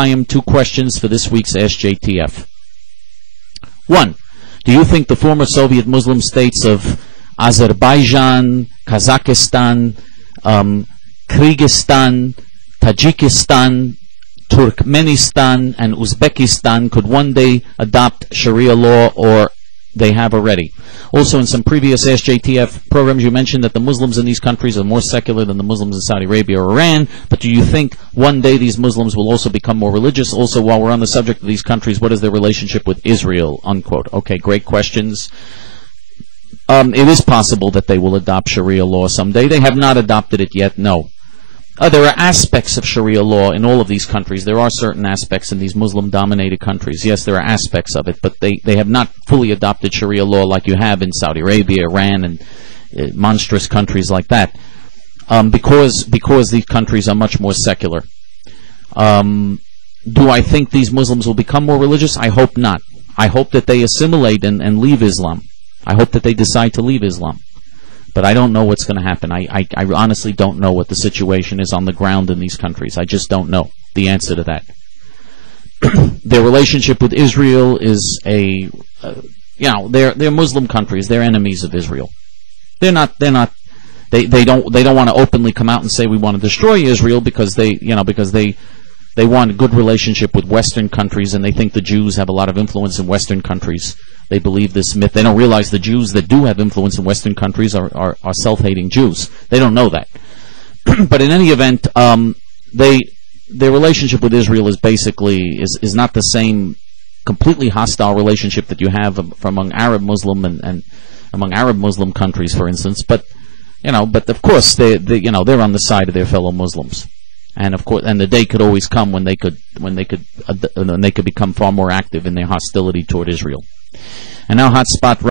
Chaim, 2 questions for this week's SJTF. 1. Do you think the former Soviet Muslim states of Azerbaijan, Kazakhstan, Kyrgyzstan, Tajikistan, Turkmenistan, and Uzbekistan could one day adopt Sharia law, or they have already? Also, in some previous SJTF programs, you mentioned that the Muslims in these countries are more secular than the Muslims in Saudi Arabia or Iran, but do you think one day these Muslims will also become more religious? Also, while we're on the subject of these countries, what is their relationship with Israel? Unquote. Okay, great questions. It is possible that they will adopt Sharia law someday. They have not adopted it yet, no. There are aspects of Sharia law in all of these countries. There are certain aspects in these Muslim-dominated countries. Yes, there are aspects of it, but they have not fully adopted Sharia law like you have in Saudi Arabia, Iran, and monstrous countries like that, because these countries are much more secular. Do I think these Muslims will become more religious? I hope not. I hope that they assimilate and leave Islam. I hope that they decide to leave Islam. But I don't know what's going to happen. I honestly don't know what the situation is on the ground in these countries. I just don't know the answer to that. Their relationship with Israel is they're Muslim countries. They're enemies of Israel. They don't want to openly come out and say we want to destroy Israel because they want a good relationship with Western countries, and they think the Jews have a lot of influence in Western countries. They believe this myth. They don't realize the Jews that do have influence in Western countries are self-hating Jews. They don't know that. But in any event, their relationship with Israel is basically is not the same completely hostile relationship that you have among Arab Muslim and among Arab Muslim countries, for instance. But of course they're on the side of their fellow Muslims. And of course, and the day could always come when they could become far more active in their hostility toward Israel. And now, hotspot.